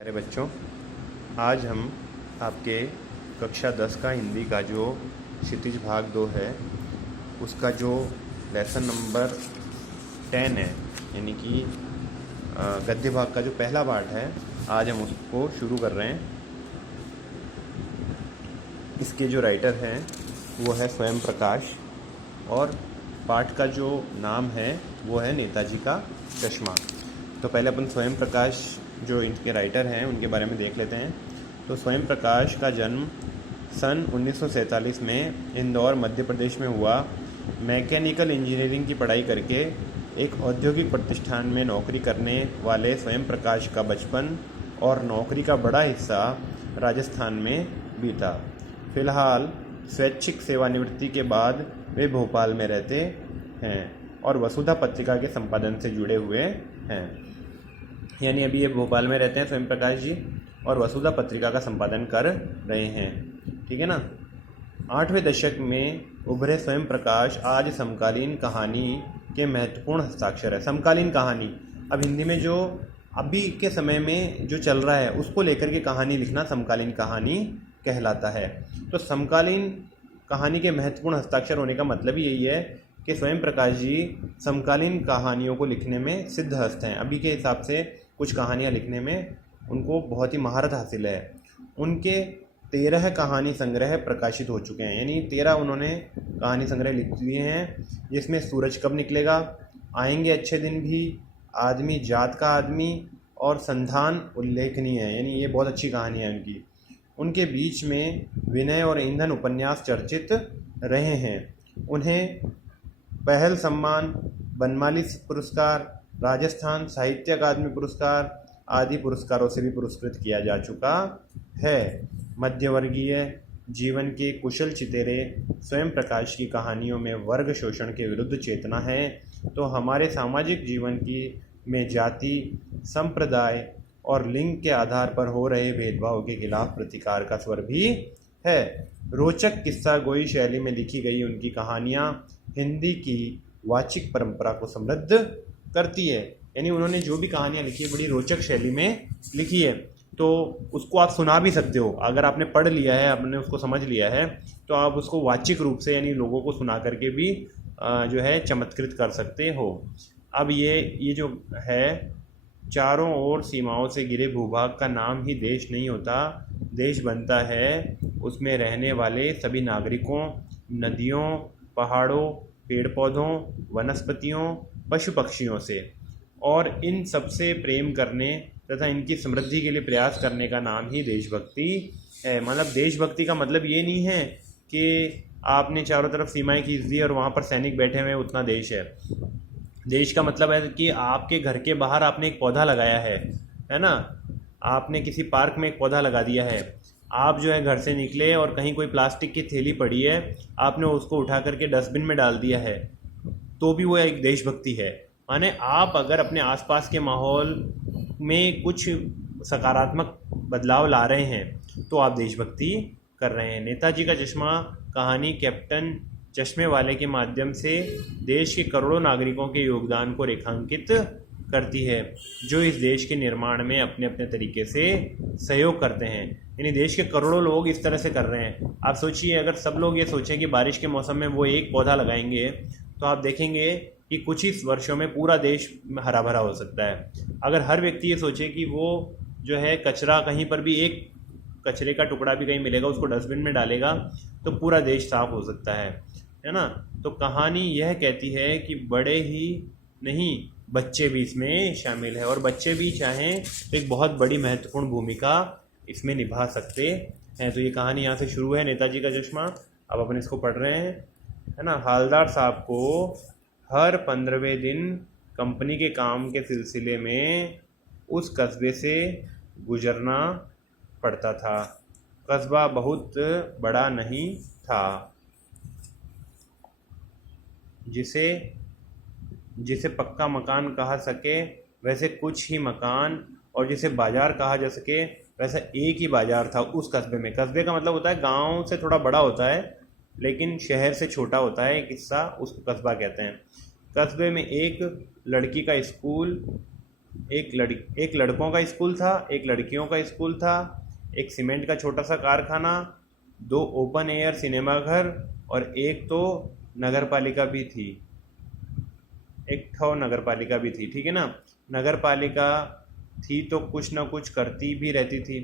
अरे बच्चों, आज हम आपके कक्षा 10 का हिंदी का जो क्षितिज भाग 2 है उसका जो लेसन नंबर 10 है, यानी कि गद्य भाग का जो पहला पार्ट है, आज हम उसको शुरू कर रहे हैं। इसके जो राइटर हैं वो है स्वयं प्रकाश और पाठ का जो नाम है वो है नेताजी का चश्मा। तो पहले अपन स्वयं प्रकाश जो इनके राइटर हैं उनके बारे में देख लेते हैं। तो स्वयं प्रकाश का जन्म सन 1947 में इंदौर मध्य प्रदेश में हुआ। मैकेनिकल इंजीनियरिंग की पढ़ाई करके एक औद्योगिक प्रतिष्ठान में नौकरी करने वाले स्वयं प्रकाश का बचपन और नौकरी का बड़ा हिस्सा राजस्थान में बीता। फिलहाल स्वैच्छिक सेवानिवृत्ति के बाद वे भोपाल में रहते हैं और वसुधा पत्रिका के संपादन से जुड़े हुए हैं। यानी अभी ये भोपाल में रहते हैं स्वयं प्रकाश जी और वसुधा पत्रिका का संपादन कर रहे हैं, ठीक है ना। 8वें दशक में उभरे स्वयं प्रकाश आज समकालीन कहानी के महत्वपूर्ण हस्ताक्षर है। समकालीन कहानी, अब हिंदी में जो अभी के समय में जो चल रहा है उसको लेकर के कहानी लिखना समकालीन कहानी कहलाता है। तो समकालीन कहानी के महत्वपूर्ण हस्ताक्षर होने का मतलब ही यही है कि स्वयं प्रकाश जी समकालीन कहानियों को लिखने में सिद्धहस्त हैं। अभी के हिसाब से कुछ कहानियाँ लिखने में उनको बहुत ही महारत हासिल है। उनके 13 कहानी संग्रह प्रकाशित हो चुके हैं, यानी 13 उन्होंने कहानी संग्रह लिख दिए हैं, जिसमें सूरज कब निकलेगा, आएंगे अच्छे दिन भी, आदमी जात का आदमी और संधान उल्लेखनीय है। यानी ये बहुत अच्छी कहानी है उनकी। उनके बीच में विनय और ईंधन उपन्यास चर्चित रहे हैं। उन्हें पहल सम्मान, बनमाली पुरस्कार, राजस्थान साहित्य अकादमी पुरस्कार आदि पुरस्कारों से भी पुरस्कृत किया जा चुका है। मध्यवर्गीय जीवन के कुशल चितेरे स्वयं प्रकाश की कहानियों में वर्ग शोषण के विरुद्ध चेतना है, तो हमारे सामाजिक जीवन की में जाति, संप्रदाय और लिंग के आधार पर हो रहे भेदभाव के खिलाफ प्रतिकार का स्वर भी है। रोचक किस्सा गोई शैली में लिखी गई उनकी कहानियाँ हिंदी की वाचिक परंपरा को समृद्ध करती है। यानी उन्होंने जो भी कहानियाँ लिखी है बड़ी रोचक शैली में लिखी है, तो उसको आप सुना भी सकते हो। अगर आपने पढ़ लिया है, आपने उसको समझ लिया है, तो आप उसको वाचिक रूप से यानी लोगों को सुना करके भी जो है चमत्कृत कर सकते हो। अब ये जो है, चारों ओर सीमाओं से घिरे भूभाग का नाम ही देश नहीं होता। देश बनता है उसमें रहने वाले सभी नागरिकों, नदियों, पहाड़ों, पेड़ पौधों, वनस्पतियों, पशु पक्षियों से, और इन सबसे प्रेम करने तथा इनकी समृद्धि के लिए प्रयास करने का नाम ही देशभक्ति है। मतलब देशभक्ति का मतलब ये नहीं है कि आपने चारों तरफ सीमाएं खींच दी और वहाँ पर सैनिक बैठे हुए उतना देश है। देश का मतलब है कि आपके घर के बाहर आपने एक पौधा लगाया है ना। आपने किसी पार्क में एक पौधा लगा दिया है। आप जो है घर से निकले और कहीं कोई प्लास्टिक की थैली पड़ी है, आपने उसको उठा करके डस्टबिन में डाल दिया है, तो भी वो एक देशभक्ति है। माने आप अगर अपने आसपास के माहौल में कुछ सकारात्मक बदलाव ला रहे हैं तो आप देशभक्ति कर रहे हैं। नेताजी का चश्मा कहानी कैप्टन चश्मे वाले के माध्यम से देश के करोड़ों नागरिकों के योगदान को रेखांकित करती है, जो इस देश के निर्माण में अपने अपने तरीके से सहयोग करते हैं। यानी देश के करोड़ों लोग इस तरह से कर रहे हैं। आप सोचिए, अगर सब लोग ये सोचें कि बारिश के मौसम में वो एक पौधा लगाएंगे, तो आप देखेंगे कि कुछ ही वर्षों में पूरा देश हरा भरा हो सकता है। अगर हर व्यक्ति ये सोचे कि वो जो है कचरा कहीं पर भी एक कचरे का टुकड़ा भी कहीं मिलेगा उसको डस्टबिन में डालेगा, तो पूरा देश साफ हो सकता है ना। तो कहानी यह कहती है कि बड़े ही नहीं, बच्चे भी इसमें शामिल है, और बच्चे भी चाहें तो एक बहुत बड़ी महत्वपूर्ण भूमिका इसमें निभा सकते हैं। तो ये कहानी यहाँ से शुरू है, नेताजी का चश्मा। अब अपन इसको पढ़ रहे हैं, है ना। हालदार साहब को हर 15वें दिन कंपनी के काम के सिलसिले में उस कस्बे से गुजरना पड़ता था। कस्बा बहुत बड़ा नहीं था, जिसे पक्का मकान कहा सके वैसे कुछ ही मकान, और जिसे बाजार कहा जा सके वैसा एक ही बाजार था उस कस्बे में। कस्बे का मतलब होता है गांव से थोड़ा बड़ा होता है लेकिन शहर से छोटा होता है एक हिस्सा, उसको कस्बा कहते हैं। कस्बे में एक लड़की का स्कूल एक लड़कों का स्कूल था, एक लड़कियों का स्कूल था, एक सीमेंट का छोटा सा कारखाना, 2 ओपन एयर सिनेमा घर और एक तो नगर पालिका भी थी। एक ठो नगर पालिका भी थी, ठीक है ना। नगर पालिका थी तो कुछ ना कुछ करती भी रहती थी।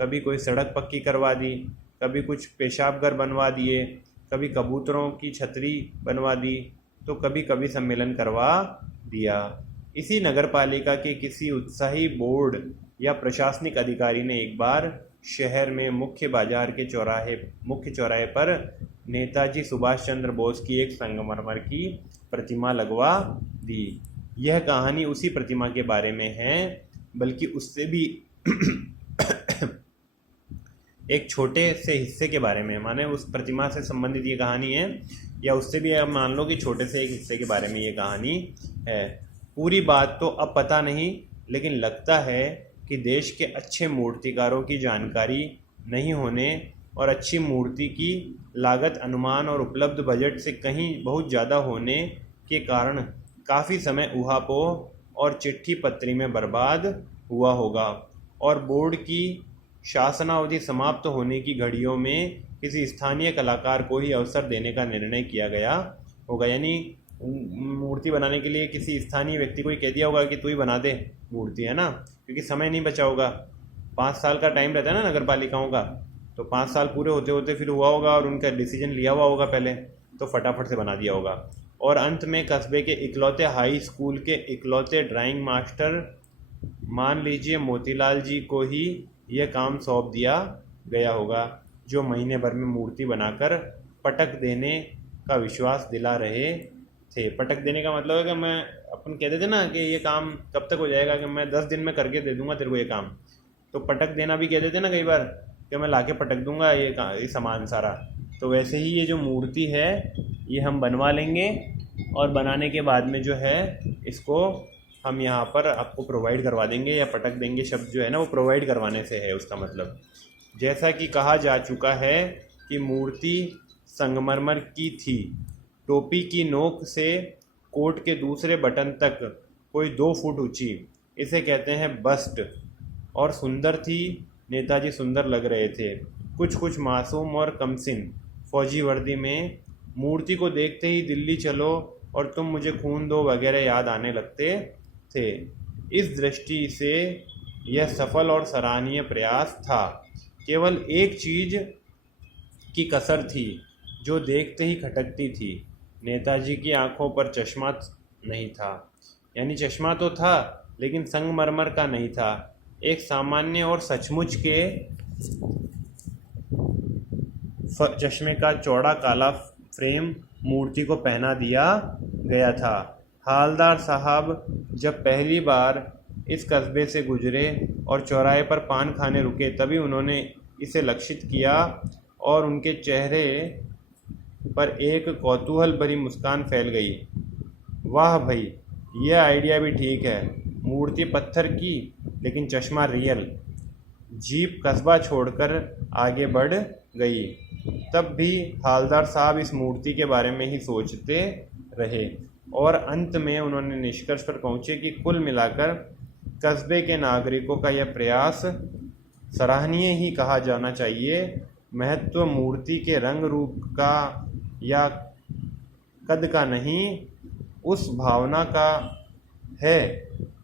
कभी कोई सड़क पक्की करवा दी, कभी कुछ पेशाब घर बनवा दिए, कभी कबूतरों की छतरी बनवा दी, तो कभी कभी सम्मेलन करवा दिया। इसी नगर पालिका के किसी उत्साही बोर्ड या प्रशासनिक अधिकारी ने एक बार शहर में मुख्य चौराहे पर नेताजी सुभाष चंद्र बोस की एक संगमरमर की प्रतिमा लगवा दी। यह कहानी उसी प्रतिमा के बारे में है, बल्कि उससे भी एक छोटे से हिस्से के बारे में, माने उस प्रतिमा से संबंधित ये कहानी है, या उससे भी आप मान लो कि छोटे से एक हिस्से के बारे में ये कहानी है। पूरी बात तो अब पता नहीं, लेकिन लगता है कि देश के अच्छे मूर्तिकारों की जानकारी नहीं होने और अच्छी मूर्ति की लागत अनुमान और उपलब्ध बजट से कहीं बहुत ज़्यादा होने के कारण काफ़ी समय ऊहापोह और चिट्ठी पत्री में बर्बाद हुआ होगा, और बोर्ड की शासनावधि समाप्त होने की घड़ियों में किसी स्थानीय कलाकार को ही अवसर देने का निर्णय किया गया होगा। यानी मूर्ति बनाने के लिए किसी स्थानीय व्यक्ति को ही कह दिया होगा कि तू ही बना दे मूर्ति, है ना, क्योंकि समय नहीं बचा होगा। 5 साल का टाइम रहता है ना नगर पालिकाओं का, तो 5 साल पूरे होते होते फिर हुआ होगा और उनका डिसीजन लिया हुआ होगा पहले, तो फटाफट से बना दिया होगा। और अंत में कस्बे के इकलौते हाई स्कूल के इकलौते ड्राइंग मास्टर, मान लीजिए मोतीलाल जी को ही यह काम सौंप दिया गया होगा, जो महीने भर में मूर्ति बनाकर पटक देने का विश्वास दिला रहे थे। पटक देने का मतलब है कि मैं अपन कहते थे ना कि ये काम कब तक हो जाएगा, कि मैं 10 दिन में करके दे दूंगा तेरे को ये काम, तो पटक देना भी कहते थे ना कई बार, कि मैं लाके पटक दूंगा ये सामान सारा। तो वैसे ही ये जो मूर्ति है ये हम बनवा लेंगे, और बनाने के बाद में जो है इसको हम यहाँ पर आपको प्रोवाइड करवा देंगे, या पटक देंगे शब्द जो है ना वो प्रोवाइड करवाने से है उसका मतलब। जैसा कि कहा जा चुका है कि मूर्ति संगमरमर की थी, टोपी की नोक से कोट के दूसरे बटन तक कोई 2 फुट ऊंची, इसे कहते हैं बस्ट, और सुंदर थी। नेताजी सुंदर लग रहे थे, कुछ मासूम और कमसिन फौजी वर्दी में। मूर्ति को देखते ही दिल्ली चलो और तुम मुझे खून दो वगैरह याद आने लगते थे। इस दृष्टि से यह सफल और सराहनीय प्रयास था। केवल एक चीज़ की कसर थी जो देखते ही खटकती थी, नेताजी की आंखों पर चश्मा नहीं था। यानी चश्मा तो था लेकिन संगमरमर का नहीं था, एक सामान्य और सचमुच के चश्मे का चौड़ा काला फ्रेम मूर्ति को पहना दिया गया था। हालदार साहब जब पहली बार इस कस्बे से गुजरे और चौराहे पर पान खाने रुके, तभी उन्होंने इसे लक्षित किया और उनके चेहरे पर एक कौतूहल भरी मुस्कान फैल गई। वाह भाई, यह आइडिया भी ठीक है। मूर्ति पत्थर की लेकिन चश्मा रियल। जीप कस्बा छोड़कर आगे बढ़ गई। तब भी हालदार साहब इस मूर्ति के बारे में ही सोचते रहे, और अंत में उन्होंने निष्कर्ष पर पहुंचे कि कुल मिलाकर कस्बे के नागरिकों का यह प्रयास सराहनीय ही कहा जाना चाहिए। महत्व मूर्ति के रंग रूप का या कद का नहीं, उस भावना का है,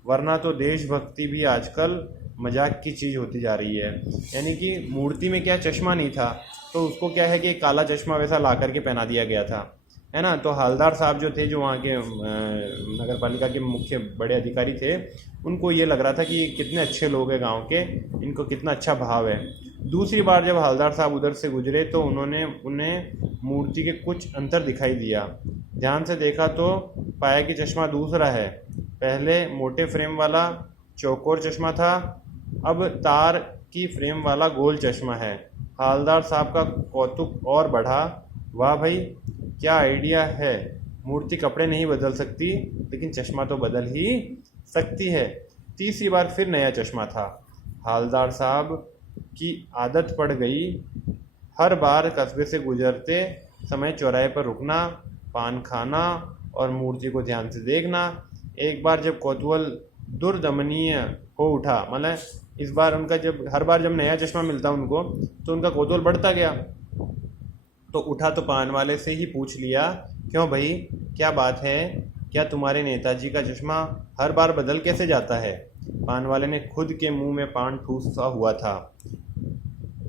वरना तो देशभक्ति भी आजकल मजाक की चीज़ होती जा रही है। यानी कि मूर्ति में क्या चश्मा नहीं था, तो उसको क्या है कि काला चश्मा वैसा ला करके पहना दिया गया था, है ना। तो हालदार साहब जो थे, जो वहाँ के नगर पालिका के मुख्य बड़े अधिकारी थे, उनको ये लग रहा था कि ये कितने अच्छे लोग हैं गांव के, इनको कितना अच्छा भाव है। दूसरी बार जब हालदार साहब उधर से गुजरे तो उन्हें मूर्ति के कुछ अंतर दिखाई दिया। ध्यान से देखा तो पाया कि चश्मा दूसरा है। पहले मोटे फ्रेम वाला चौकोर चश्मा था, अब तार की फ्रेम वाला गोल चश्मा है। हालदार साहब का कौतुक और बढ़ा। वाह भाई, क्या आइडिया है। मूर्ति कपड़े नहीं बदल सकती, लेकिन चश्मा तो बदल ही सकती है। तीसरी बार फिर नया चश्मा था। हालदार साहब की आदत पड़ गई हर बार कस्बे से गुजरते समय चौराहे पर रुकना, पान खाना और मूर्ति को ध्यान से देखना। एक बार जब कौतूहल दुर्दमनीय हो उठा। मतलब इस बार उनका जब हर बार जब नया चश्मा मिलता उनको तो उनका कौतूहल बढ़ता गया। तो उठा तो पान वाले से ही पूछ लिया, क्यों भाई, क्या बात है, क्या तुम्हारे नेताजी का चश्मा हर बार बदल कैसे जाता है? पान वाले ने खुद के मुंह में पान ठूसा हुआ था।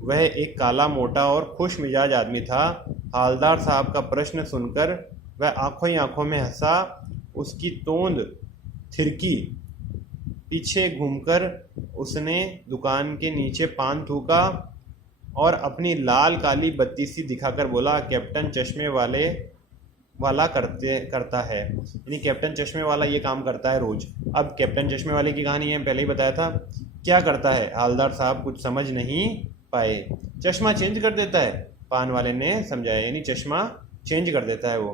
वह एक काला मोटा और खुश मिजाज आदमी था। हालदार साहब का प्रश्न सुनकर वह आंखों ही आंखों में हंसा। उसकी तोंद थिरकी। पीछे घूमकर उसने दुकान के नीचे पान थूका और अपनी लाल काली बत्ती सी दिखाकर बोला, कैप्टन चश्मे वाला करता है। यानी कैप्टन चश्मे वाला ये काम करता है रोज। अब कैप्टन चश्मे वाले की कहानी है, पहले ही बताया था। क्या करता है? हालदार साहब कुछ समझ नहीं पाए। चश्मा चेंज कर देता है, पान वाले ने समझाया। यानी चश्मा चेंज कर देता है वो।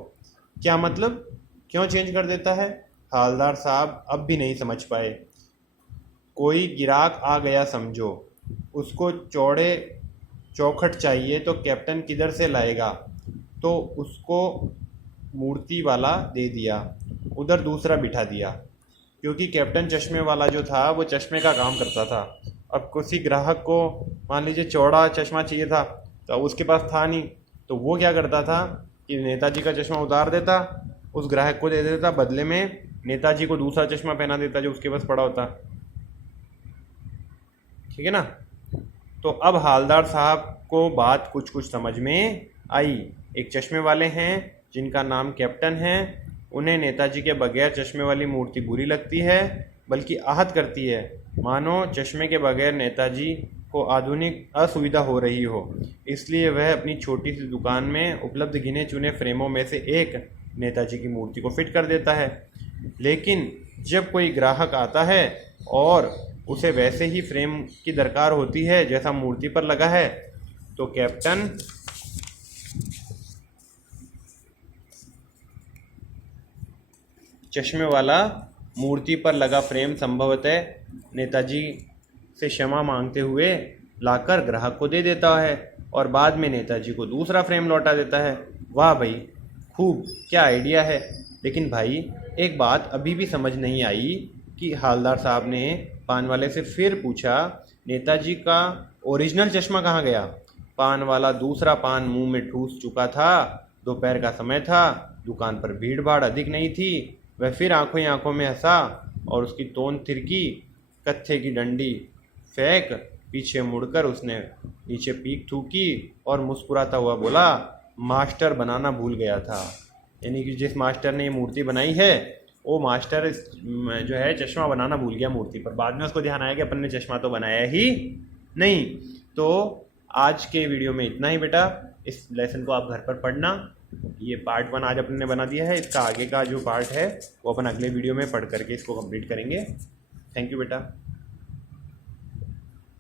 क्या मतलब? क्यों चेंज कर देता है? हालदार साहब अब भी नहीं समझ पाए। कोई गिराक आ गया समझो, उसको चौखट चाहिए तो कैप्टन किधर से लाएगा? तो उसको मूर्ति वाला दे दिया, उधर दूसरा बिठा दिया। क्योंकि कैप्टन चश्मे वाला जो था वो चश्मे का काम करता था। अब किसी ग्राहक को मान लीजिए चौड़ा चश्मा चाहिए था तो उसके पास था नहीं, तो वो क्या करता था कि नेताजी का चश्मा उतार देता, उस ग्राहक को दे देता, बदले में नेताजी को दूसरा चश्मा पहना देता जो उसके पास पड़ा होता। ठीक है ना? तो अब हालदार साहब को बात कुछ कुछ समझ में आई। एक चश्मे वाले हैं जिनका नाम कैप्टन है, उन्हें नेताजी के बगैर चश्मे वाली मूर्ति बुरी लगती है, बल्कि आहत करती है, मानो चश्मे के बगैर नेताजी को आधुनिक असुविधा हो रही हो। इसलिए वह अपनी छोटी सी दुकान में उपलब्ध गिने चुने फ्रेमों में से एक नेताजी की मूर्ति को फिट कर देता है। लेकिन जब कोई ग्राहक आता है और उसे वैसे ही फ्रेम की दरकार होती है जैसा मूर्ति पर लगा है, तो कैप्टन चश्मे वाला मूर्ति पर लगा फ्रेम संभवतः नेताजी से क्षमा मांगते हुए लाकर ग्राहक को दे देता है और बाद में नेताजी को दूसरा फ्रेम लौटा देता है। वाह भाई, खूब, क्या आइडिया है। लेकिन भाई एक बात अभी भी समझ नहीं आई कि हालदार साहब ने पान वाले से फिर पूछा, नेताजी का ओरिजिनल चश्मा कहाँ गया? पान वाला दूसरा पान मुंह में ठूस चुका था। दोपहर का समय था, दुकान पर भीड़ भाड़ अधिक नहीं थी। वह फिर आंखों ही आंखों में हंसा और उसकी तोंद थिरकी। कत्थे की डंडी फेंक पीछे मुड़कर उसने नीचे पीक थूकी और मुस्कुराता हुआ बोला, मास्टर बनाना भूल गया था। यानी कि जिस मास्टर ने ये मूर्ति बनाई है वो मास्टर जो है चश्मा बनाना भूल गया मूर्ति पर। बाद में उसको ध्यान आया कि अपन ने चश्मा तो बनाया ही नहीं। तो आज के वीडियो में इतना ही बेटा। इस लेसन को आप घर पर पढ़ना। ये पार्ट 1 आज अपन ने बना दिया है। इसका आगे का जो पार्ट है वो अपन अगले वीडियो में पढ़ करके इसको कंप्लीट करेंगे। थैंक यू बेटा।